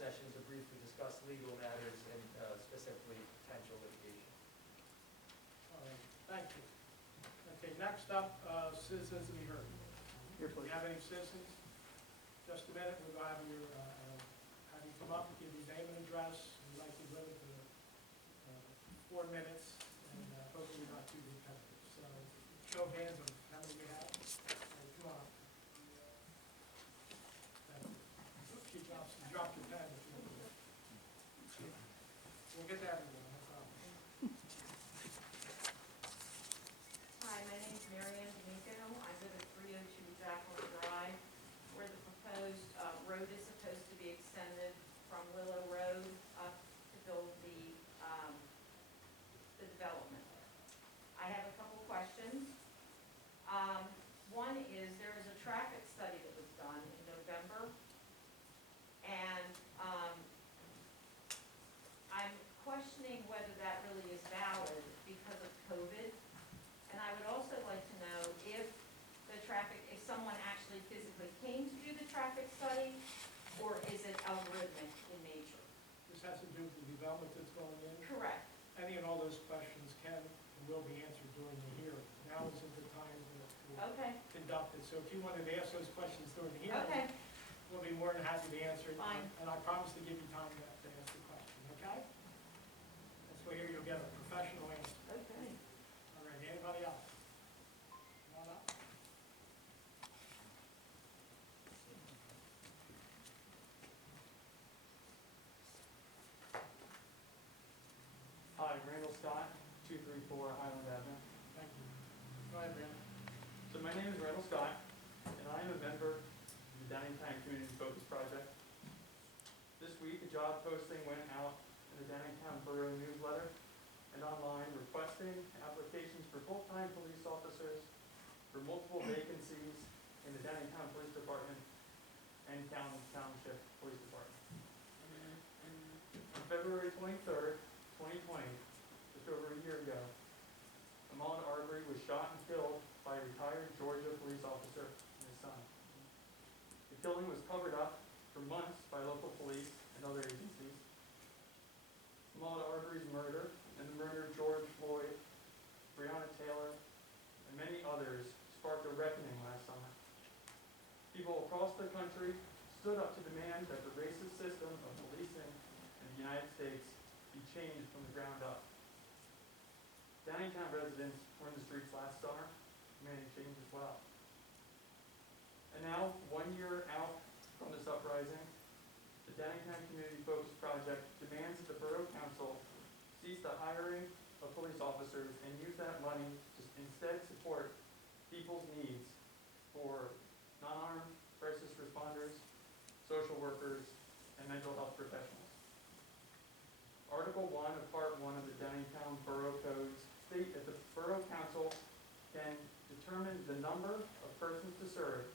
session to briefly discuss legal matters and specifically potential litigation. All right, thank you. Okay, next up, citizens to be heard. Here, Do you have any citizens? Just a minute, we're going to have you come up and give your name and address. We'd like to limit to 4 minutes, and hopefully not too repetitive. So, show of hands of how many we have. Come on. Keep drop your pen if you want. We'll get to everyone, no problem. Hi, my name is Marianne D'Amico. I live at 302 Jacqueline Drive, where the proposed road is supposed to be extended from Willow Road up to build the development. I have a couple questions. One is, there was a traffic study that was done in November, and I'm questioning whether that really is valid because of COVID. And I would also like to know if someone actually physically came to do the traffic study, or is it algorithmic in nature? This has to do with the development that's going in. Correct. Any and all those questions can and will be answered during the hearing. Now isn't the time to conduct it. So if you wanted to ask those questions during the hearing, we'll be more than happy to answer it. Fine. And I promise to give you time to ask the question, okay? That's where you'll get a professional answer. Okay. All right, anybody else? Come on up. Hi, Randall Scott, 234 Highland Avenue. Thank you. Go ahead, Brandon. So my name is Randall Scott, and I am a member of the Downingtown Community Focus Project. This week, a job posting went out in the Downingtown Borough newsletter and online requesting applications for full-time police officers for multiple vacancies in the Downingtown Police Department and Township Police Department. On February 23rd, 2020, just over a year ago, Ahmaud Arbery was shot and killed by a retired Georgia police officer and his son. The killing was covered up for months by local police and other agencies. Ahmaud Arbery's murder and the murder of George Floyd, Breonna Taylor, and many others sparked a reckoning last summer. People across the country stood up to demand that the racist system of policing in the United States be changed from the ground up. Downingtown residents were in the streets last summer, demanding change as well. And now, 1 year out from this uprising, the Downingtown Community Focus Project demands that the Borough Council cease the hiring of police officers and use that money to instead support people's needs for non-armed crisis responders, social workers, and mental health professionals. Article 1 of Part 1 of the Downingtown Borough Codes state that the Borough Council can determine the number of persons to serve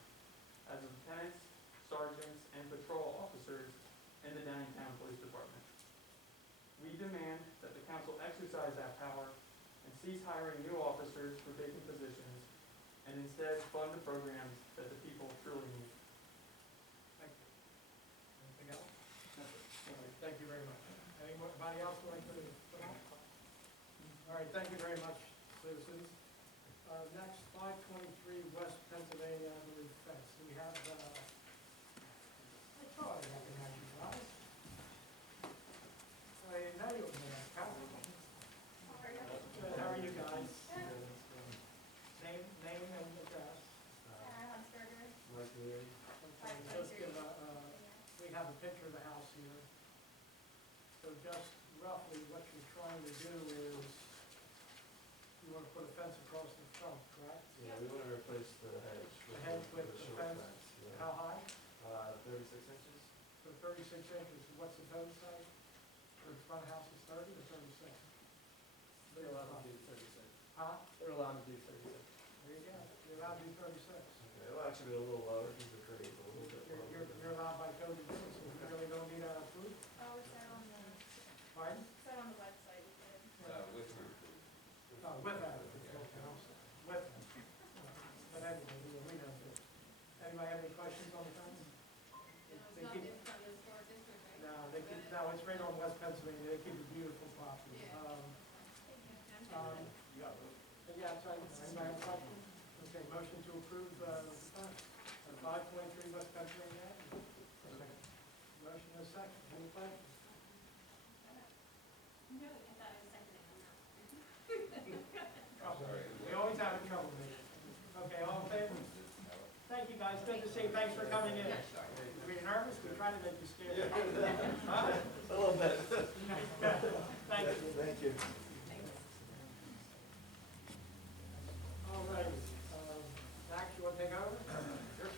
as lieutenants, sergeants, and patrol officers in the Downingtown Police Department. We demand that the council exercise that power and cease hiring new officers for vacant positions and instead fund the programs that the people truly need. Thank you. Anything else? All right, thank you very much. Anybody else would like to put on? All right, thank you very much, citizens. Next, 523 West Pennsylvania Avenue fence. We have, I thought I recognized you guys. I know you were there. How are you guys? Name and address. Okay, just give we have a picture of the house here. So just roughly what you're trying to do is you want to put a fence across the front, correct? Yeah, we want to replace the hedge. The hedge with the short fence. yeah. How high? 36 inches. So 36 inches. What's the code say? The front house is 30 or 36? They're allowed to do 36. Huh? They're allowed to do 36. There you go. You're allowed to do 36. Okay, it'll actually be a little lower because the grade is a little bit lower. You're allowed by code to do it, so we really don't need our approval. Oh, it's that on the, Pardon? it's that on the website, we did. With her. No, with that, it's okay, I'm sorry. With that. But anyway, we don't do it. Anybody have any questions on the fence? It was not in front of the store district, right? No, No, it's right on West Pennsylvania, they keep a beautiful property. Yeah. Yeah, so, anybody have questions? Okay, motion to approve, 523 West Pennsylvania Avenue. Motion is second, any questions? No, I thought I was seconding, I'm not. Sorry. We always have a trouble with it. Okay, all in favor? Thank you, guys, good to see you, thanks for coming in. Were you nervous? We tried to make you scared. Huh? A little bit. Thank you. Thank you. All right, Max, you want to take over? Sure.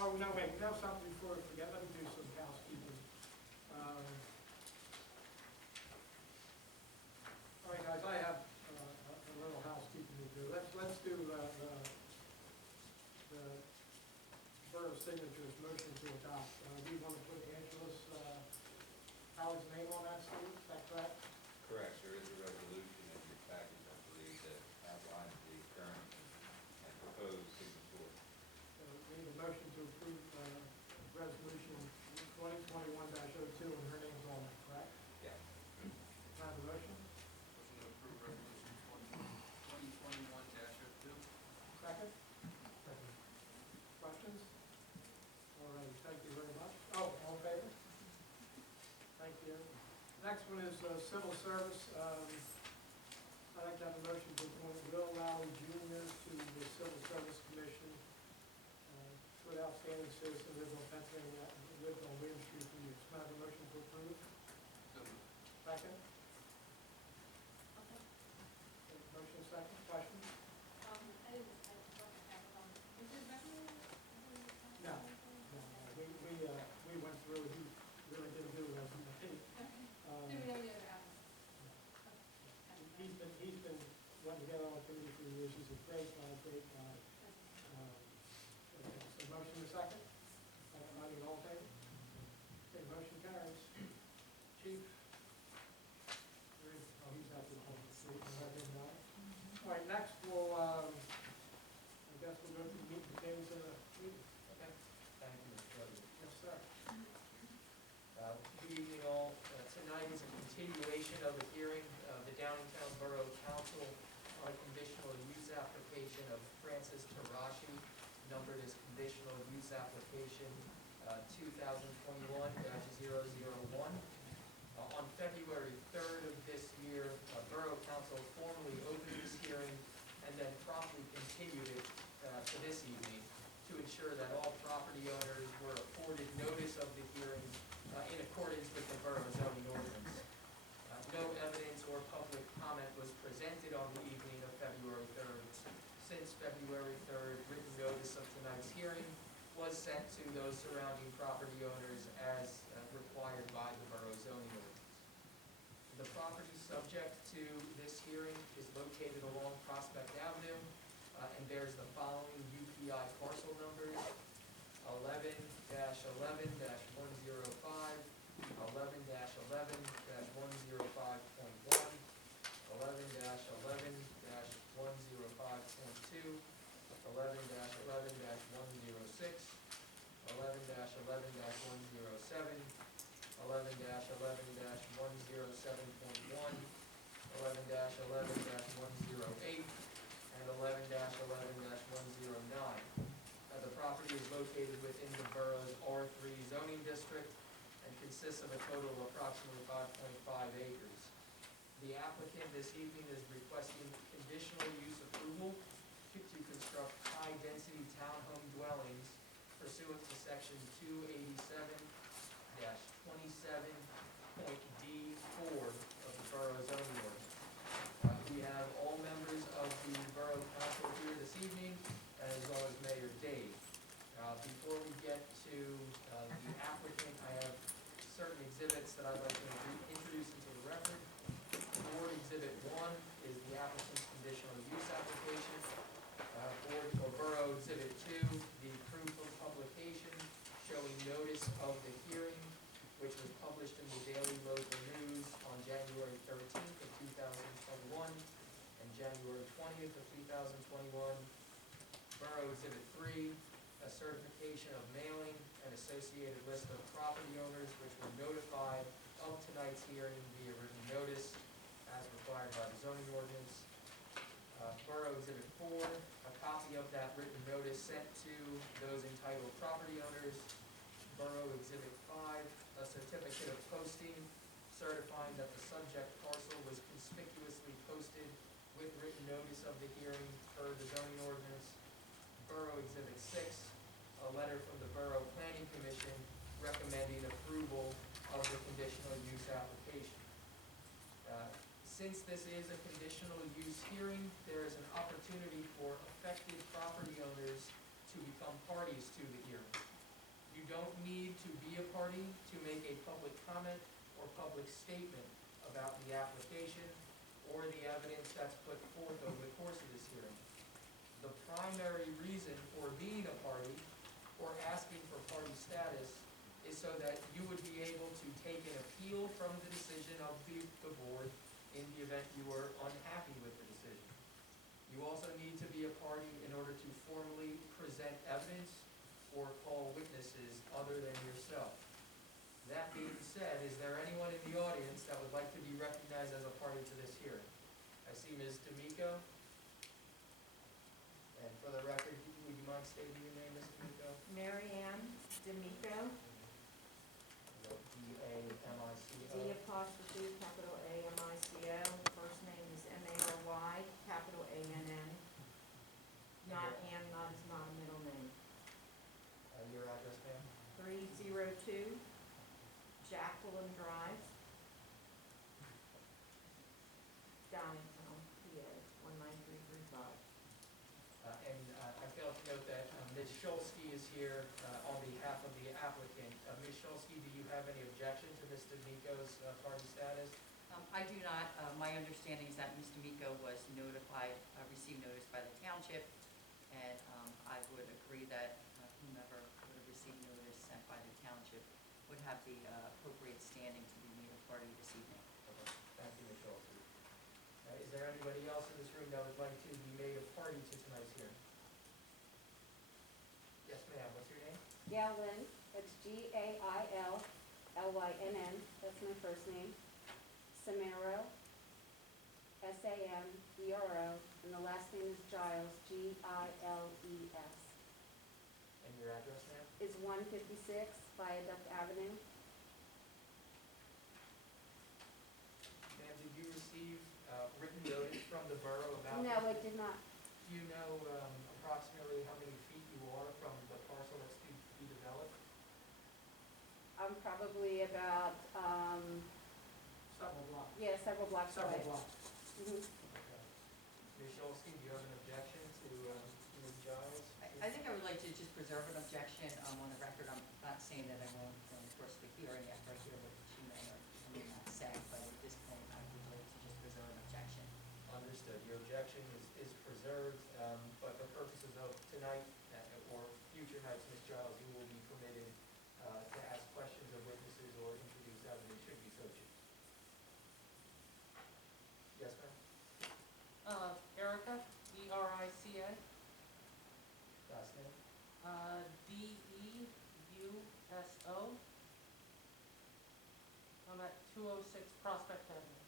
Oh, no, wait, we have something before we forget, let me do some housekeeping. All right, guys, I have a little housekeeping to do. Let's do the borough signatures motion to adopt. We want to put Angela's, Howard's name on that, Steve, is that correct? Correct, there is a resolution in your package, I believe, that outlines the current and proposed signature. We need a motion to approve resolution 2021-02, and her name's on it, correct? Yes. Can I have a motion? Motion to approve resolution 2021-02. Second? Questions? All right, thank you very much. Oh, all in favor? Thank you. Next one is civil service. I'd like to have a motion to appoint Will Lowry Jr. to the Civil Service Commission. Good outstanding citizen, lives on Pennsylvania, lived on William Street for years. Can I have a motion to approve? So moved. Second? Okay. Motion second, questions? I didn't, I wasn't back on. Is there revenue? No. No, we went through, he really didn't do it as a team. Do we know the other applicants? He's been wanting to get on the committee for years, he's a great guy, great guy. So motion is second? I mean, all in favor? Okay, motion carries. Chief? He's out to the whole, so you can have him now. All right, next we'll, I guess we'll go to the meat and potatoes of the meeting. Okay, thank you, Mr. President. Yes, sir. Good evening all. Tonight is a continuation of a hearing of the Downtown Borough Council on a conditional use application of Francis Taraschi, numbered as conditional use application 2021-001. On February 3rd of this year, Borough Council formally opened this hearing and then promptly continued it to this evening to ensure that all property owners were afforded notice of the hearing in accordance with the borough zoning ordinance. No evidence or public comment was presented on the evening of February 3rd. Since February 3rd, written notice of tonight's hearing was sent to those surrounding property owners as required by the borough zoning ordinance. The property subject to this hearing is located along Prospect Avenue and bears the following UPI parcel numbers: 11-11-105, 11-11-105.1, 11-11-105.2, 11-11-106, 11-11-107, 11-11-107.1, 11-11-108, and 11-11-109. The property is located within the borough's R3 zoning district and consists of a total of approximately 5.5 acres. The applicant this evening is requesting conditional use approval to construct high-density townhome dwellings pursuant to section 287-27.d4 of the borough zoning ordinance. We have all members of the borough council here this evening, as well as Mayor Dave. Before we get to the applicant, I have certain exhibits that I'd like to introduce into the record. Board Exhibit 1 is the applicant's conditional use application. Borough Exhibit 2, the proof of publication showing notice of the hearing, which was published in the Daily Local News on January 13th of 2021 and January 20th of 2021. Borough Exhibit 3, a certification of mailing and associated list of property owners which were notified of held tonight's hearing via written notice as required by the zoning ordinance. Borough Exhibit 4, a copy of that written notice sent to those entitled property owners. Borough Exhibit 5, a certificate of posting certifying that the subject parcel was conspicuously posted with written notice of the hearing per the zoning ordinance. Borough Exhibit 6, a letter from the Borough Planning Commission recommending approval of the conditional use application. Since this is a conditional use hearing, there is an opportunity for affected property owners to become parties to the hearing. You don't need to be a party to make a public comment or public statement about the application or the evidence that's put forth over the course of this hearing. The primary reason for being a party or asking for party status is so that you would be able to take an appeal from the decision of the board in the event you were unhappy with the decision. You also need to be a party in order to formally present evidence or call witnesses other than yourself. That being said, is there anyone in the audience that would like to be recognized as a party to this hearing? I see Ms. D'Amico. And for the record, would you mind stating your name, Ms. D'Amico? Mary Ann D'Amico, D-A-M-I-C-O. capital A-M-I-C-O, first name is M-A-R-Y, capital A-N-N. Not Ann, not a middle name. Your address, ma'am? 302 Jacqueline Drive, Downingtown, PA, 19335. And I failed to note that Ms. Shulsky is here on behalf of the applicant. Ms. Shulsky, do you have any objection to Ms. D'Amico's party status? I do not. My understanding is that Ms. D'Amico was notified, received notice by the township, and I would agree that whomever would have received notice sent by the township would have the appropriate standing to be made a party this evening. Okay. Thank you, Ms. Shulsky. Is there anybody else in this room that would like to be made a party to tonight's hearing? Yes, ma'am. What's your name? Jacqueline, that's Gaillynn, that's my first name. Samero, Samero, and the last name is Giles, Giles. And your address, ma'am? Is 156 Viaduct Avenue. Ma'am, did you receive written notice from the borough about? No, I did not. Do you know approximately how many feet you are from the parcel that's to be developed? I'm probably about, Several blocks. several blocks away. Several blocks. Mhm. Okay. Ms. Shulsky, do you have an objection to Ms. Giles? I think I would like to just preserve an objection on the record. I'm not saying that I won't, during the course of the hearing, after I hear what she may or may not say, but at this point, I would like to just preserve an objection. Understood. Your objection is preserved, but for purposes of tonight or future nights, Ms. Giles, you will be permitted to ask questions of witnesses or introduce evidence should you so choose. Yes, ma'am? Erica, E-R-I-C-A, Last name? D-E-U-S-O. I'm at 206 Prospect Avenue.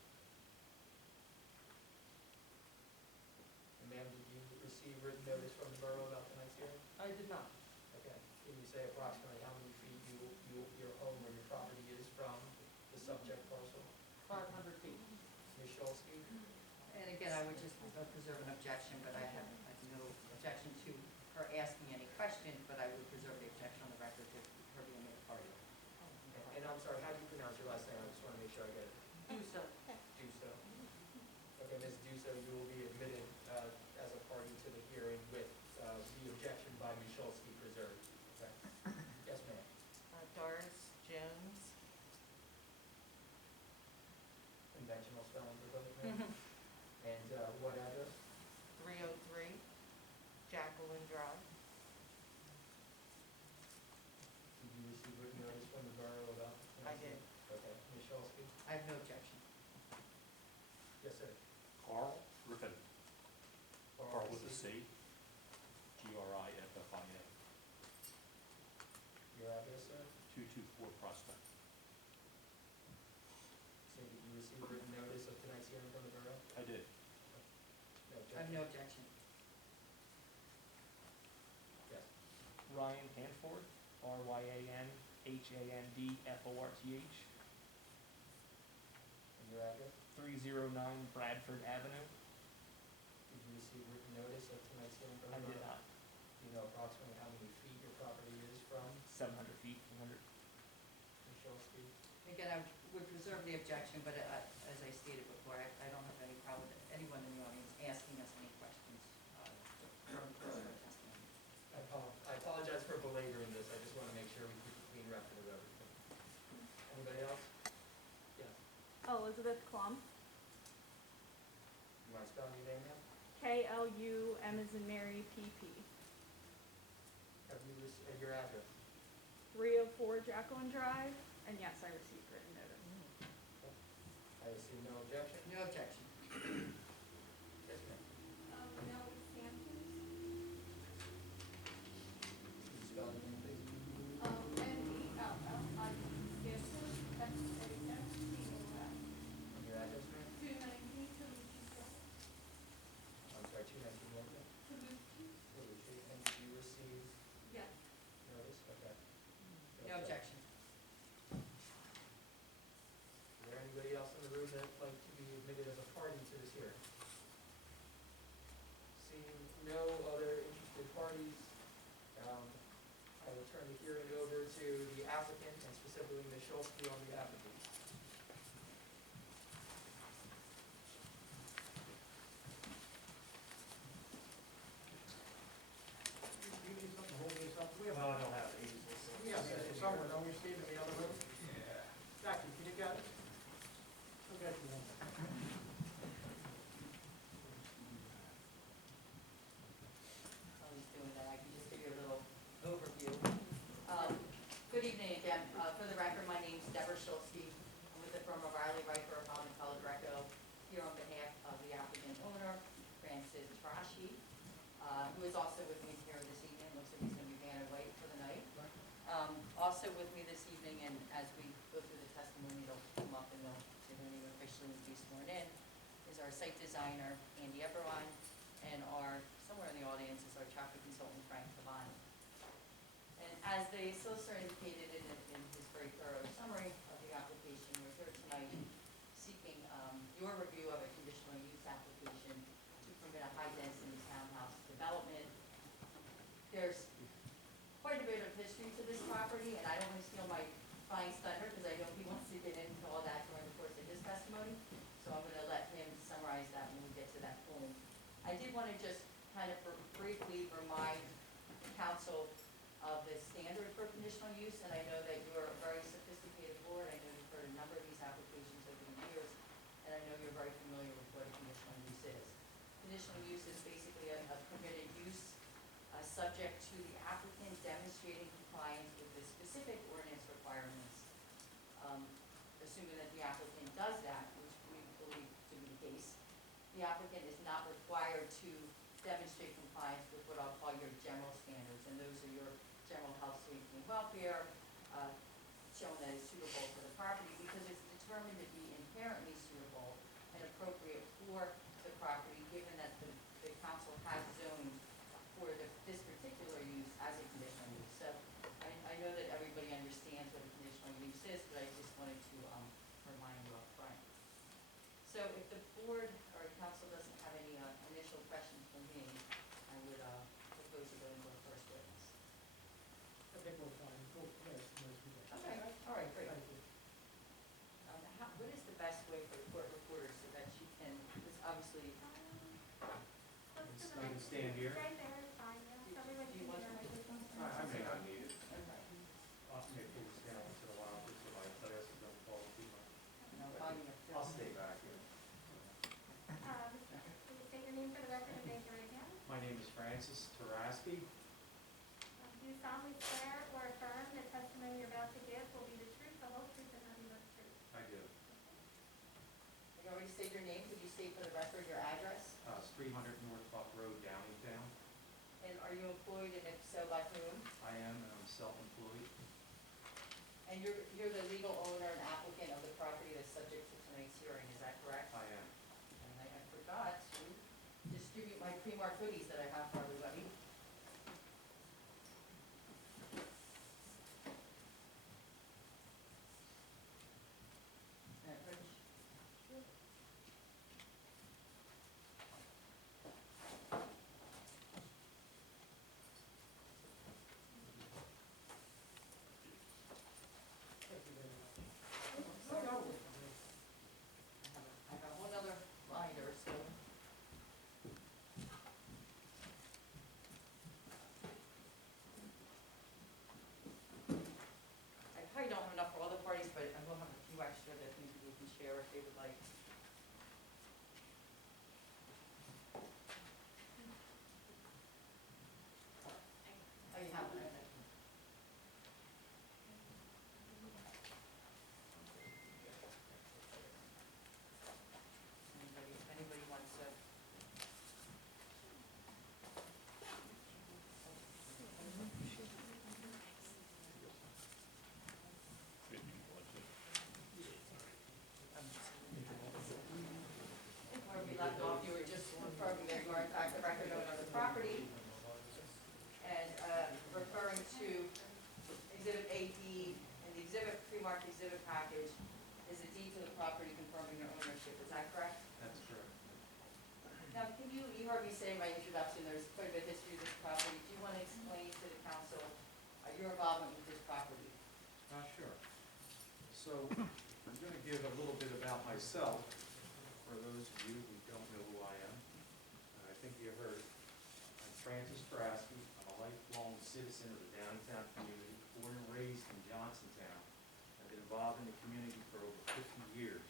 And ma'am, did you receive written notice from the borough about tonight's hearing? I did not. Okay. Can you say approximately how many feet your home or your property is from the subject parcel? 500 feet. Ms. Shulsky? And again, I would just preserve an objection, but I have no objection to her asking any questions, but I would preserve the objection on the record to her being made a party. And I'm sorry, how do you pronounce your last name? I just want to make sure I get it. Do so. Duso. Okay, Ms. Duso, you will be admitted as a party to the hearing with the objection by Ms. Shulsky preserved. Okay. Yes, ma'am. Doris Jones, Conventional spelling for both, ma'am? And what address? 303 Jacqueline Drive. Did you receive written notice from the borough about? I did. Okay, Ms. Shulsky? I have no objection. Yes, sir. Carl Griffin, Carl with a C. C, Griffin, Your address, sir? 224 Prospect. No objection. Yes. Ryan Hanford, RyanHandForth. And your address? 309 Bradford Avenue. Did you receive written notice of tonight's hearing? I did not. Do you know approximately how many feet your property is from 700 feet, 100. Michelle Street? Again, I would preserve the objection, but as I stated before, I don't have any problem with anyone in the audience asking us any questions from the course of our testimony. I apologize for belaboring this, I just want to make sure we keep a clean record of everything. Anybody else? Yes. Elizabeth Klum, You want to spell your name now? KLUM as in Mary, PP. Have you received your address? 304 Jacqueline Drive, and yes, I received written notice. I see no objection. No objection. Yes, ma'am. Melody Sampson, Can you spell your name, please? N-E-L-L-I-Sampson, S-A-M-P-O-N, And your address, ma'am? 219 Talucci Drive, I'm sorry, 219 what, ma'am? Talucci. Talucci. And did you receive Yes. notice? Okay. No objection. Is there anybody else in the room that would like to be admitted as a party to this hearing? Seeing no other interested parties, I will turn the hearing over to the applicant and specifically Ms. Schultz on behalf of the You need something to hold this up? We have, No, I don't have it. we have it somewhere, don't we, Steve, in the other room? Yeah. Jackie, can you get it? I'll get you one. While he's doing that, I can just give you a little overview. Good evening again. For the record, my name's Deborah Schultz. I'm with the firm of Riley, Riker, Holland, Greco, here on behalf of the applicant owner, Francis Taraschi, who is also with me here this evening. Looks like he's going to be banner white for the night. Also with me this evening, and as we go through the testimony, they'll come up and they'll officially be sworn in, is our site designer, Andy Epperline, and somewhere in the audience is our traffic consultant, Frank Cavani. And as the solicitor indicated in his very thorough summary of the application, we're here tonight seeking your review of a conditional use application to permit a high-density townhouse development. There's quite a bit of history to this property, and I don't want to steal my client's thunder because I know he wants to get into all that during the course of his testimony. So I'm going to let him summarize that when we get to that point. I did want to just kind of briefly remind council of the standard for conditional use, and I know that you're a very sophisticated board. I know you've heard a number of these applications over the years, and I know you're very familiar with what a conditional use is. Conditional use is basically a permitted use subject to the applicant demonstrating compliance with the specific ordinance requirements. Assuming that the applicant does that, which we believe to be the case, the applicant is not required to demonstrate compliance with what I'll call your general standards, and those are your general health, safety, and welfare, shown that is suitable for the property because it's determined to be inherently suitable and appropriate for the property, given that the council has zoned for this particular use as a conditional use. So I know that everybody understands what a conditional use is, but I just wanted to remind you up front. So if the board or council doesn't have any initial questions for me, I would propose to go into our first witness. I think we're fine. Go, yes, yes, we can. Okay, all right, great. Thank you. What is the best way for the court reporter so that she can, because obviously, I can stand here. Right there is fine, yeah. Everyone do you can want hear to? everything. I may not need it. Okay. I'll maybe pull this down once in a while, just so my players don't fall too much. No, finding a I'll film. stay back here. Can you state your name for the record and raise your right hand? My name is Francis Taraschi. Do you solemnly swear or affirm the testimony you're about to give will be the truth, the whole truth, and nothing but the truth? I do. You already state your name, could you state for the record your address? It's 300 North Buck Road, Downingtown. And are you employed, and if so, by whom? I am, and I'm self-employed. And you're the legal owner and applicant of the property that's subject to tonight's hearing, is that correct? I am. And I forgot to distribute say in my introduction, there's quite a bit of history of this property. Do you want to explain to the council your involvement with this property? Sure. So, I'm going to give a little bit about myself, for those of you who don't know who I am. I think you heard. I'm Francis Taraschi. I'm a lifelong citizen of the downtown community, born and raised in Johnsontown. I've been involved in the community for over 50 years.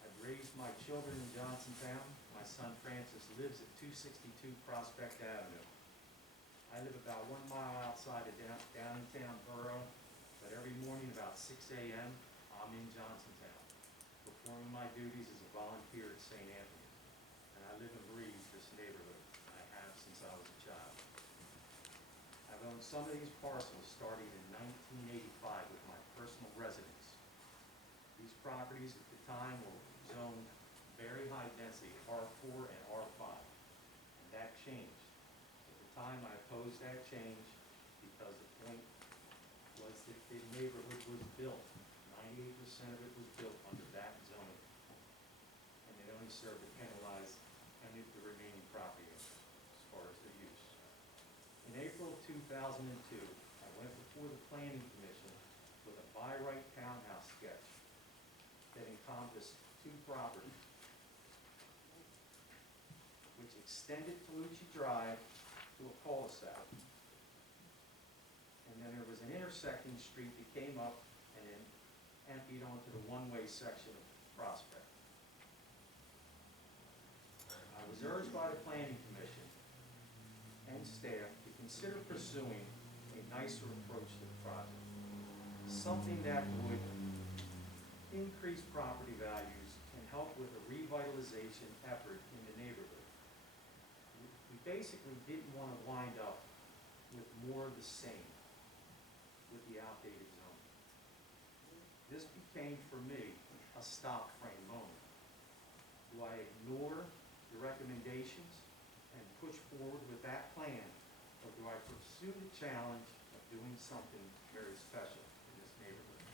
I've raised my children in Johnsontown. My son Francis lives at 262 Prospect Avenue. I live about 1 mile outside of downtown borough, but every morning about 6 a.m., I'm in Johnsontown, performing my duties as a volunteer at St. Anthony. And I live and breathe this neighborhood. I have since I was a child. I've owned some of these parcels starting in 1985 with my personal residence. These properties at the time were zoned very high density, R4 and R5, and that changed. At the time, I opposed that change because the point was that the neighborhood was built. 98% of it was built under that zoning, and it only served to penalize any of the remaining property owners as far as the use. In April of 2002, I went before the Planning Commission with a by right townhouse sketch that encompassed 2 properties, which extended Talucci Drive to a cul-de-sac. And then there was an intersecting street that came up and then emptied onto the one-way section of Prospect. I was urged by the Planning Commission and staff to consider pursuing a nicer approach to the project, something that would increase property values and help with a revitalization effort in the neighborhood. We basically didn't want to wind up with more of the same with the outdated zoning. This became, for me, a stop frame moment. Do I ignore the recommendations and push forward with that plan, or do I pursue the challenge of doing something very special in this neighborhood?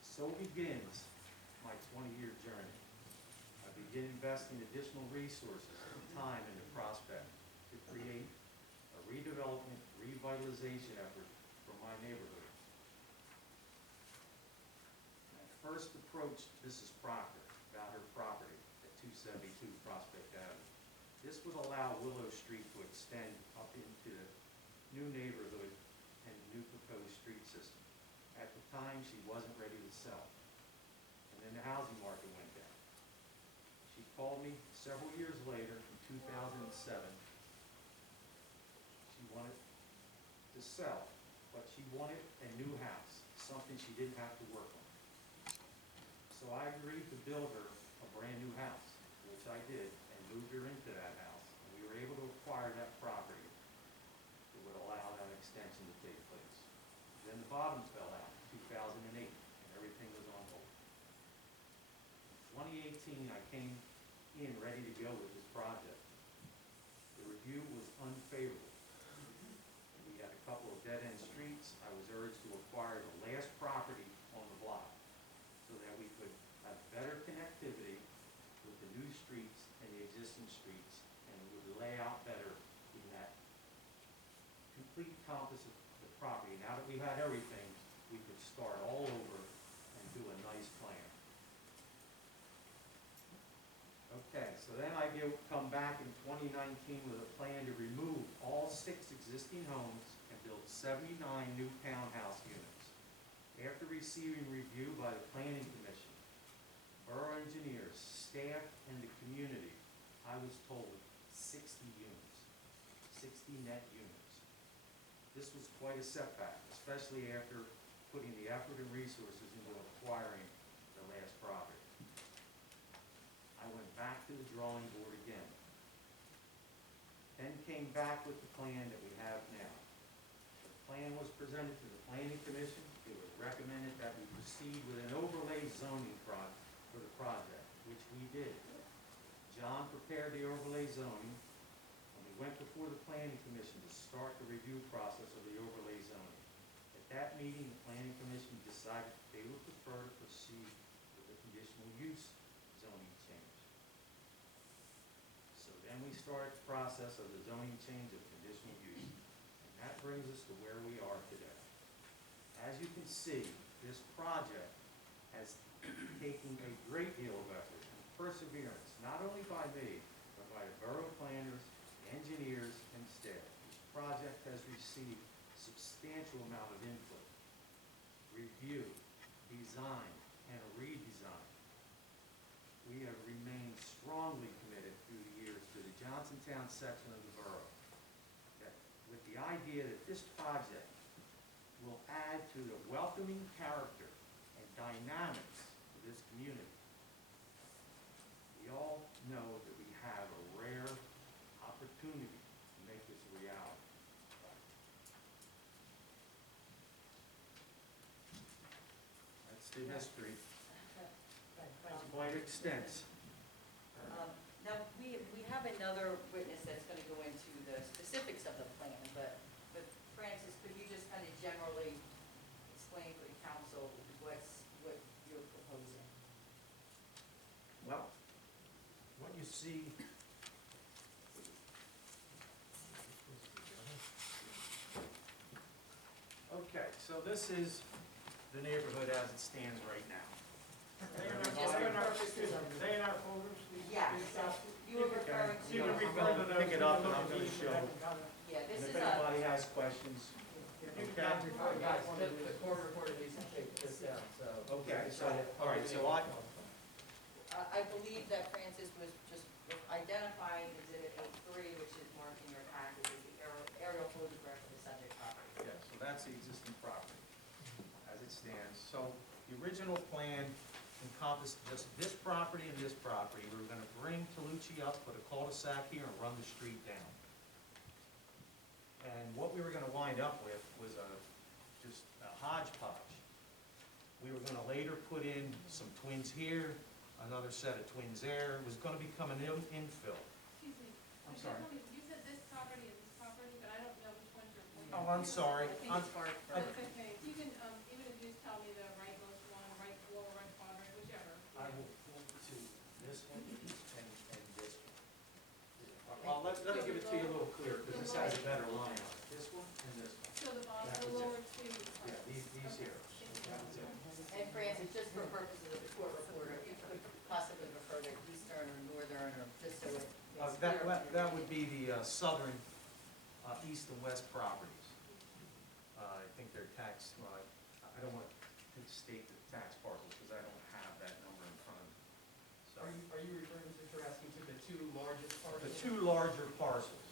So begins my 20-year journey. I begin investing additional resources and time into Prospect to create a redevelopment, revitalization effort for my neighborhood. I first approached Mrs. Proctor about her property at 272 Prospect Avenue. This would allow Willow Street to extend up into the new neighborhood and new proposed street system. At the time, she wasn't ready to sell. And then the housing market went down. She called me several years later in 2007. She wanted to sell, but she wanted a new house, something she didn't have to work on. So I agreed to build her a brand new house, which I did, and moved her into that house. And we were able to acquire that property that would allow that extension to take place. Then the bottom fell out in 2008, and everything was on hold. In 2018, I came in ready to go with this project. The review was unfavorable. We had a couple of dead-end streets. I was urged to acquire the last property on the block so that we could have better connectivity with the new streets and the existing streets, and it would lay out better in that complete compass of the property. Now that we had everything, we could start all over and do a nice plan. Okay, so then I come back in 2019 with a plan to remove all 6 existing homes and build 79 new townhouse units. After receiving review by the Planning Commission, borough engineers, staff, and the community, I was told 60 units, 60 net units. This was quite a setback, especially after putting the effort and resources into acquiring the last property. I went back to the drawing board again, then came back with the plan that we have now. The plan was presented to the Planning Commission. It was recommended that we proceed with an overlay zoning for the project, which we did. John prepared the overlay zoning, and we went before the Planning Commission to start the review process of the overlay zoning. At that meeting, the Planning Commission decided they would prefer to proceed with the conditional use zoning change. restart the process of the zoning change of conditional use. And that brings us to where we are today. As you can see, this project has taken a great deal of effort and perseverance, not only by me, but by the borough planners, engineers, and staff. This project has received a substantial amount of input, review, design, and redesign. We have remained strongly committed through the years to the Johnsontown section of the borough, with the idea that this project will add to the welcoming character and dynamics of this community. We all know that we have a rare opportunity to make this a reality. That's the history. It's quite extensive. Now, we have another witness that's going to go into the specifics of the plan, but Francis, could you just kind of generally explain for the council what you're proposing? Well, what you see. Okay, so this is the neighborhood as it stands right now. They in our, Just they in our, for excuse me, they in our folders? these- Yeah, these so documents? you were referring to, You can I'm refer to gonna those. pick it we up can and look I'm at gonna these show. and have comment. yeah, this And is if a, anybody has questions, Yeah, you can Okay. have refer to Guys, that one. the court reporter needs to take this down, so. okay, so, all right, so I believe that Francis was just identifying exhibit A3, which is marked in your package, as the aerial photograph of the subject property. yeah, so that's the existing property as it stands. So the original plan encompassed just this property and this property. We were gonna bring Talucci up, put a cul-de-sac here and run the street down. And what we were gonna wind up with was just a hodgepodge. We were gonna later put in some twins here, another set of twins there. It was gonna become an infill. Excuse me. I'm sorry. You said this property and this property, but I don't know which one's your point. Oh, I'm sorry. I think it's hard for, That's okay. If you can, even if you just tell me the rightmost one, right, lower right quadrant, whichever. I will point to this one and this one. Well, let me give it to you a little clearer, because this has a better line on it. This one and this one. So the bottom, That the was it. lower two. Yeah, these here. That was it. and Francis, just for purposes of the court reporter, if you could possibly refer to eastern or northern, or just so it is clear. That would be the southern, east and west properties. I think they're taxed, I don't want to state the tax parcels, because I don't have that number in front of me. So, Are you referring, Mr. Taraschi, to the two largest parcels? the two larger parcels.